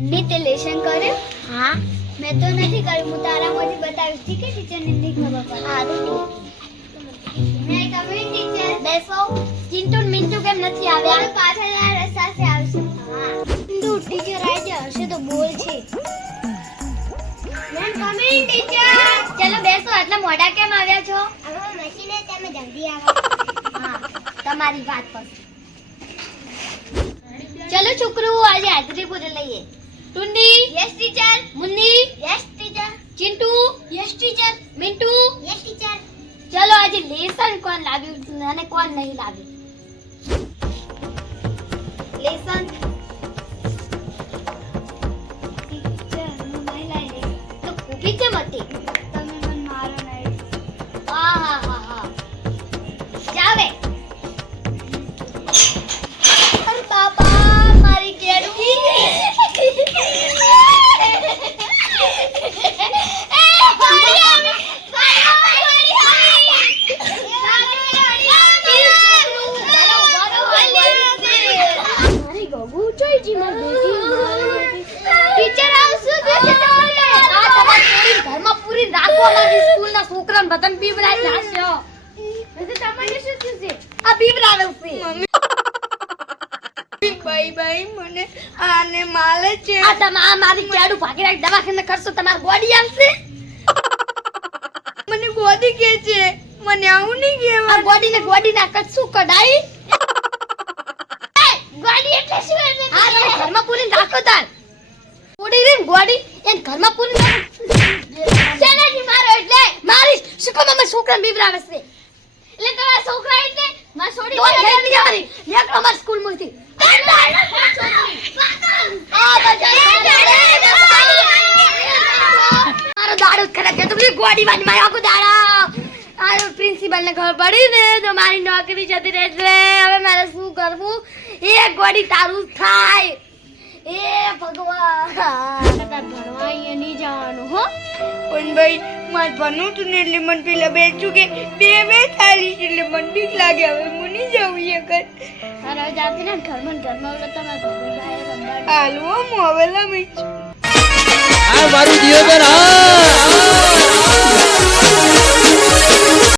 નીતે lesson કરે? હા મેં તો નથી કર્યું, હું તારામાંથી બતાવીશ. ઠીક છે ટીચર ને ખબર પડે. સારું મેં કમિંગ ટીચર. બેસો. ચિંટુ ને મિંટુ કેમ નથી આવ્યા? પાછળ આ રસ્તા સે આવશે. હા તું ટીચર આવી જાય હશે તો બોલ છે. મેં કમિંગ ટીચર. ચલો બેસો. આટલા મોડા કેમ આવ્યા છો? હવે મશીને તમે જલ્દી આવો. હા તમારી વાત પર. ચલો છોકરો આજે હાજરી પૂરી લઈએ. Tundi yes teacher. Munni yes teacher. Chintu yes teacher. Mintu yes teacher. ચલો આજે લેસન કોણ લાવ્યું અને કોણ નહીં લાવ્યું? લેસન ટીચર હું નહીં લાવી. તો ઊભી કેમ હતી? તમે મને મારો નહીં. હા હા હા હા જાવે. અરે બાપા મારી કેડું. ટીચર આવશું કે ઘરમાં પૂરી રાખો. અમારી સ્કૂલના છોકરાને બધાને બીવરાઈ નાખ્યો. તમને શું થયું છે? આ બીવરાવે છે. ભાઈ ભાઈ મને આને માલે છે. આ તમે આ મારી કેડું ભાગી રાખ દવાખાને કરશો તમાર બોડી આવશે. મને ગોદી કે છે. મને આવું નહીં આ કહેવાનું. ગોડી ના કચ્છું કઢાઈ. ગોળી એટલે શું એટલે? હા તમે ઘરમાં પૂરીને રાખો તાર. ગોડી રે ગોડી એને ઘરમાં પૂરીને રાખો. શેનાથી મારો એટલે? મારી શું કામ અમારા છોકરાને બીવરાવે છે? એટલે તમારા છોકરા એટલે માર છોડી તોય ઘેર નહીં આવવાની. નીકળો અમારી સ્કૂલમાંથી. મારો દાડો જ ખરાબ થયો. તું ગોડી વાળી મારી આખો દાડા. આ પ્રિન્સિપલ ને ખબર પડી ને તો મારી નોકરી જતી રહેશે. હવે મારે શું કરવું? એક ગોડી તારું થાય. એ ભગવાન ભણવા અહીંયા નહીં જવાનું હો. પણ ભાઈ મારે ભણવું તું ને એટલે મને પેલા બેચું કે બે ચાલીસ એટલે મને બીક લાગે. હવે હું નહીં જાઉં એ કર. તારા જાતે ને ઘરમાં ઓલો તમારા ભગવાન હાલવો હું હવે લમીશ. આ મારું દિયોદર હા